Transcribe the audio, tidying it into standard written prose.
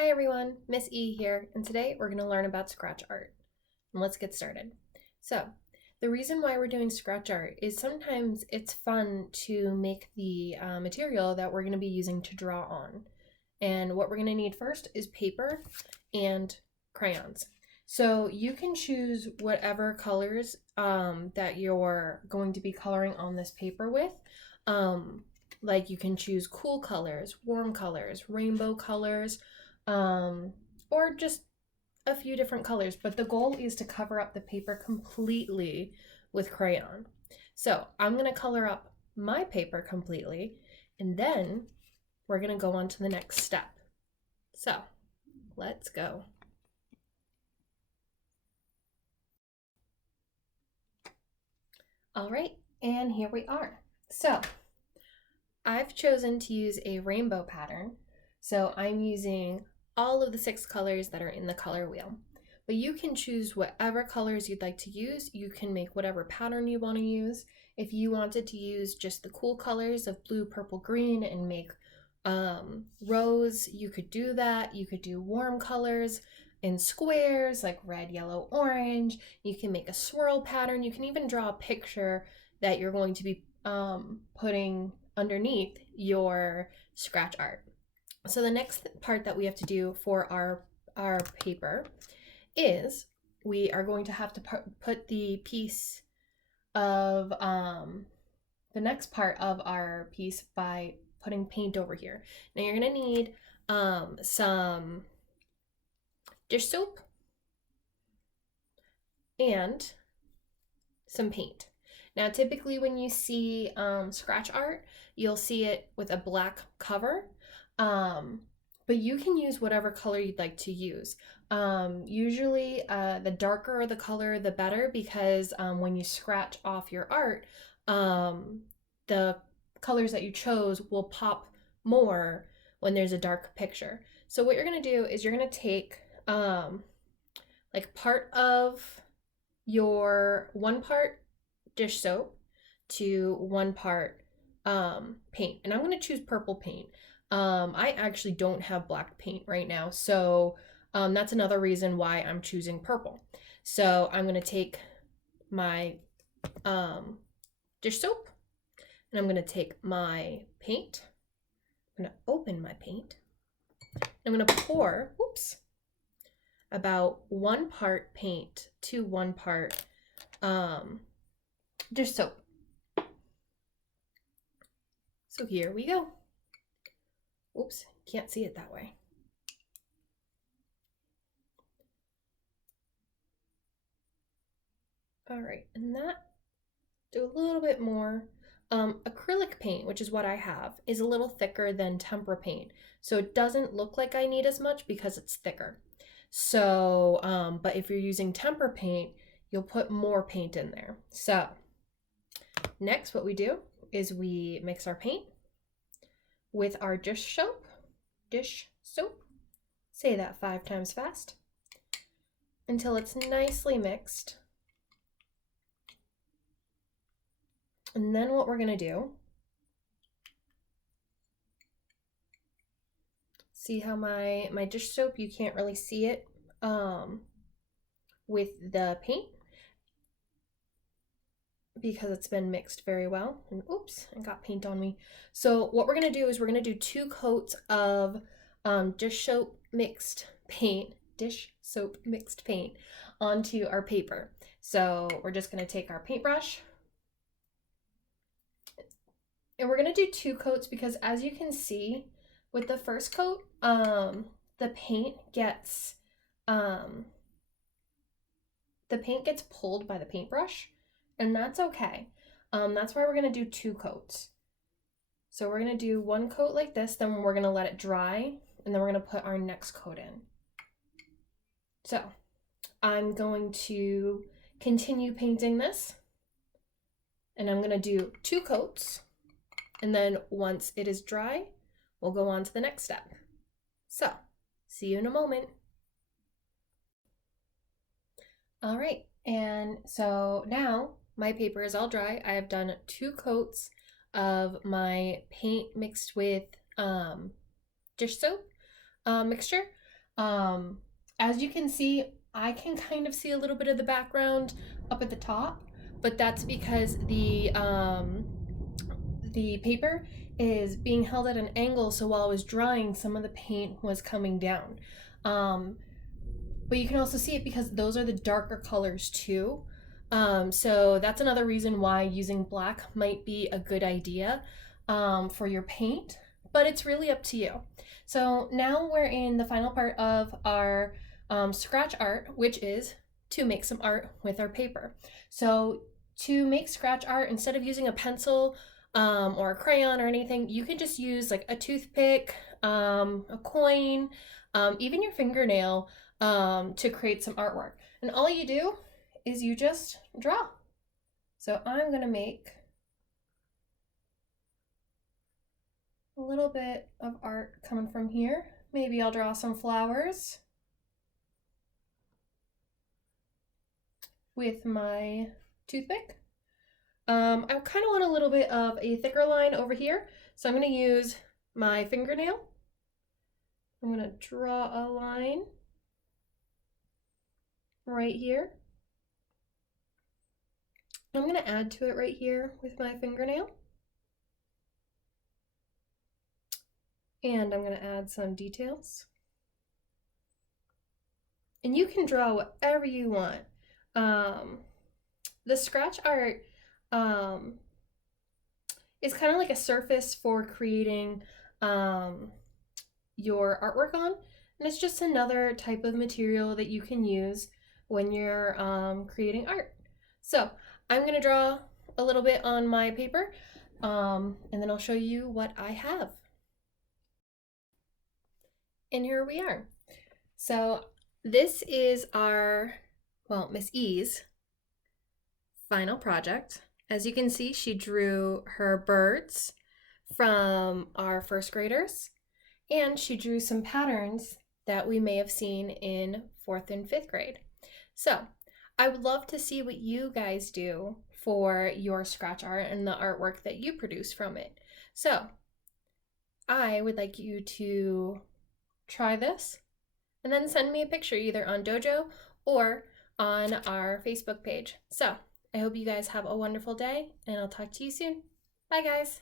Hi everyone, Miss E here, and today we're going to learn about scratch art. And let's get started. So, the reason why we're doing scratch art is sometimes it's fun to make the material that we're going to be using to draw on. And what we're going to need first is paper and crayons. So you can choose whatever colors that you're going to be coloring on this paper with. Like you can choose cool colors, warm colors, rainbow colors, or just a few different colors, but the goal is to cover up the paper completely with crayon. So I'm going to color up my paper completely, and then we're going to go on to the next step. So let's go. All right, and here we are. So I've chosen to use a rainbow pattern. So I'm using all of the 6 colors that are in the color wheel. But you can choose whatever colors you'd like to use. You can make whatever pattern you want to use. If you wanted to use just the cool colors of blue, purple, green and make rose, you could do that. You could do warm colors in squares like red, yellow, orange. You can make a swirl pattern. You can even draw a picture that you're going to be putting underneath your scratch art. So the next part that we have to do for our paper is we are going to have to put the piece of the next part of our piece by putting paint over here. Now you're going to need some dish soap and some paint. Now typically when you see scratch art, you'll see it with a black cover. But you can use whatever color you'd like to use. Usually the darker the color, the better, because when you scratch off your art, the colors that you chose will pop more when there's a dark picture. So what you're gonna do is you're gonna take like part of your 1 part dish soap to 1 part paint, and I'm gonna choose purple paint. I actually don't have black paint right now, so that's another reason why I'm choosing purple. So I'm going to take my dish soap, and I'm going to take my paint. I'm going to open my paint. I'm going to pour, about 1 part paint to 1 part dish soap. So here we go. Oops, can't see it that way. All right, and that, do a little bit more. Acrylic paint, which is what I have, is a little thicker than tempera paint. So it doesn't look like I need as much because it's thicker. So, but if you're using tempera paint, you'll put more paint in there. So next what we do is we mix our paint with our dish soap. Say that 5 times fast until it's nicely mixed. And then what we're going to do, see how my dish soap, you can't really see it with the paint because it's been mixed very well. And oops, I got paint on me. So what we're going to do is we're going to do 2 coats of dish soap mixed paint onto our paper. So we're just going to take our paintbrush, and we're going to do 2 coats because as you can see with the first coat, the paint gets pulled by the paintbrush, and that's okay. That's why we're going to do 2 coats. So we're going to do 1 coat like this, then we're going to let it dry, and then we're going to put our next coat in. So I'm going to continue painting this, and I'm going to do 2 coats, and then once it is dry, we'll go on to the next step. So see you in a moment. All right, and so now my paper is all dry. I have done 2 coats of my paint mixed with dish soap mixture. As you can see, I can kind of see a little bit of the background up at the top, but that's because the paper is being held at an angle, so while it was drying, some of the paint was coming down. Um, but you can also see it because those are the darker colors too. So that's another reason why using black might be a good idea for your paint, but it's really up to you. So now we're in the final part of our scratch art, which is to make some art with our paper. So to make scratch art, instead of using a pencil or a crayon or anything, you can just use like a toothpick, a coin, even your fingernail to create some artwork. And all you do is you just draw. So I'm gonna make a little bit of art coming from here. Maybe I'll draw some flowers with my toothpick. I kind of want a little bit of a thicker line over here, so I'm gonna use my fingernail. I'm gonna draw a line right here. I'm gonna add to it right here with my fingernail. And I'm gonna add some details. And you can draw whatever you want. The scratch art is kind of like a surface for creating your artwork on. And it's just another type of material that you can use when you're creating art. So I'm gonna draw a little bit on my paper and then I'll show you what I have. And here we are. So this is our, well, Miss E's final project. As you can see, she drew her birds from our first graders, and she drew some patterns that we may have seen in 4th and 5th grade. So I would love to see what you guys do for your scratch art and the artwork that you produce from it. So I would like you to try this and then send me a picture either on Dojo or on our Facebook page. So I hope you guys have a wonderful day, and I'll talk to you soon. Bye, guys.